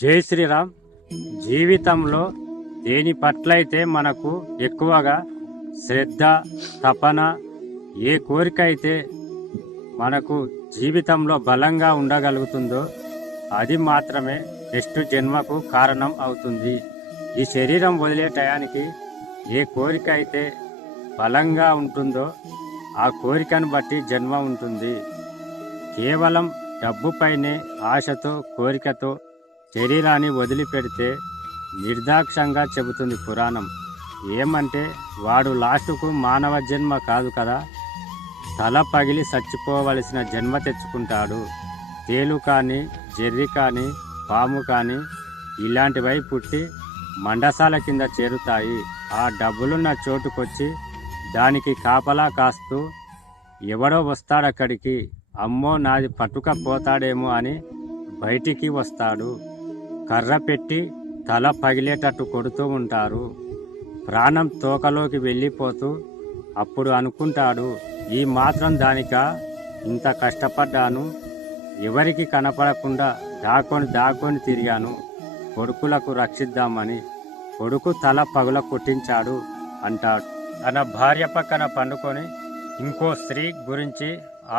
జై శ్రీరామ్. జీవితంలో దేని పట్లయితే మనకు ఎక్కువగా శ్రద్ధ, తపన, ఏ కోరిక అయితే మనకు జీవితంలో బలంగా ఉండగలుగుతుందో అది మాత్రమే నెక్స్ట్ జన్మకు కారణం అవుతుంది. ఈ శరీరం వదిలే టయానికి ఏ కోరిక అయితే బలంగా ఉంటుందో ఆ కోరికను బట్టి జన్మ ఉంటుంది. కేవలం డబ్బుపైనే ఆశతో, కోరికతో శరీరాన్ని వదిలిపెడితే నిర్దాక్షంగా చెబుతుంది పురాణం. ఏమంటే వాడు లాస్టుకు మానవ జన్మ కాదు కదా, తల పగిలి చచ్చిపోవలసిన జన్మ తెచ్చుకుంటాడు. తేలు కానీ, జెర్రి కానీ, పాము కానీ ఇలాంటివై పుట్టి మండసాల కింద చేరుతాయి. ఆ డబ్బులున్న చోటుకొచ్చి దానికి కాపలా కాస్తూ ఎవడో వస్తాడక్కడికి, అమ్మో నాది పట్టుకపోతాడేమో అని బయటికి వస్తాడు. కర్ర పెట్టి తల పగిలేటట్టు కొడుతూ ఉంటారు. ప్రాణం తోకలోకి వెళ్ళిపోతూ అప్పుడు అనుకుంటాడు, ఈ మాత్రం దానికా ఇంత కష్టపడ్డాను, ఎవరికి కనపడకుండా దాక్కొని తిరిగాను కొడుకులకు రక్షిద్దామని. కొడుకు తల పగుల కొట్టించాడు అంటాడు. తన భార్య పక్కన పండుకొని ఇంకో స్త్రీ గురించి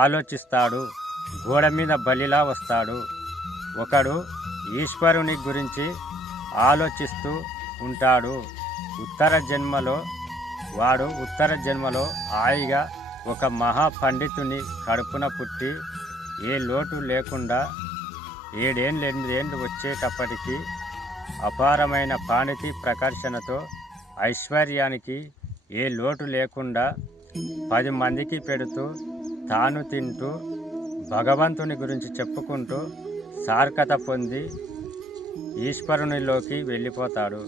ఆలోచిస్తాడు. గోడ మీద బలిలా వస్తాడు. ఒకడు ఈశ్వరుని గురించి ఆలోచిస్తూ ఉంటాడు. ఉత్తర జన్మలో హాయిగా ఒక మహా పండితుని కడుపున పుట్టి ఏ లోటు లేకుండా 7 వచ్చేటప్పటికి అపారమైన పాండితి ప్రకర్షణతో ఐశ్వర్యానికి ఏ లోటు లేకుండా 10 మందికి పెడుతూ తాను తింటూ భగవంతుని గురించి చెప్పుకుంటూ సార్థకత పొంది ఈశ్వరునిలోకి వెళ్ళిపోతాడు.